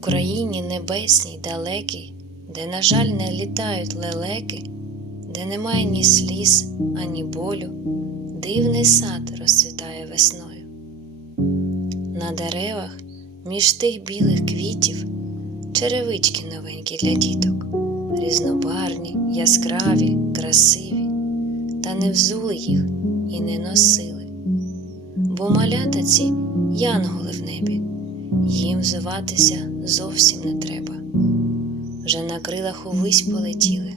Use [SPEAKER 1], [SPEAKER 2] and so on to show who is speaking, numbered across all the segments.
[SPEAKER 1] Україні небесній далекій, де, на жаль, не літають лелеки, де немає ні сліз, ані болю, дивний сад розцвітає весною. На деревах між тих білих квітів черевички новенькі для діток, різнобарні, яскраві, красиві, та не взули їх і не носили. Бо малята ці янголи в небі, їм взиватися зовсім не треба. Вже на крилах увись полетіли.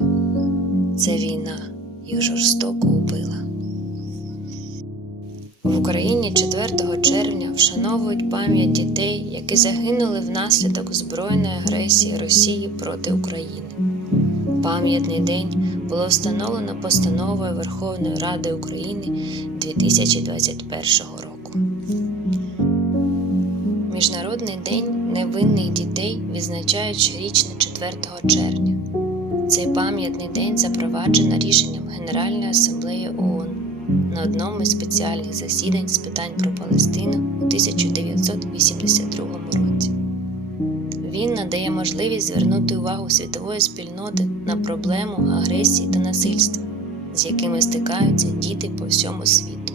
[SPEAKER 1] Це війна їх жорстоко убила. В Україні 4 червня вшановують пам'ять дітей, які загинули внаслідок збройної агресії Росії проти України. Пам'ятний день було встановлено постановою Верховної Ради України 2021 року. Міжнародний день невинних дітей відзначають щорічно 4 червня. Цей пам'ятний день запроваджено рішенням Генеральної асамблеї ООН на одному із спеціальних засідань з питань про Палестину у 1982 році. Він надає можливість звернути увагу світової спільноти на проблему агресії та насильства, з якими стикаються діти по всьому світу.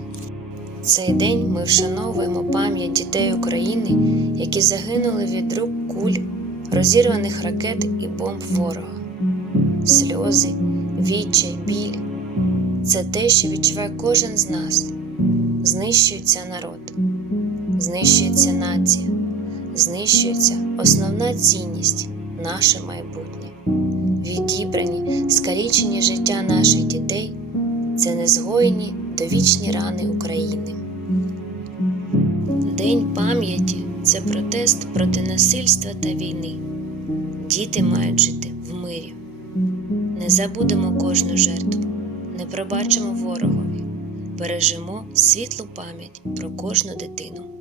[SPEAKER 1] Цей день ми вшановуємо пам'ять дітей України, які загинули від рук куль, розірваних ракет і бомб ворога. Сльози, відчай, біль це те, що відчуває кожен з нас. Знищується народ, знищується нація, знищується основна цінність наше майбутнє. Відібрані, скалічені життя наших дітей це незгоєні довічні рани України. День пам'яті це протест проти насильства та війни. Діти мають жити в мирі. Не забудемо кожну жертву, не пробачимо ворогові, бережемо світлу пам'ять про кожну дитину.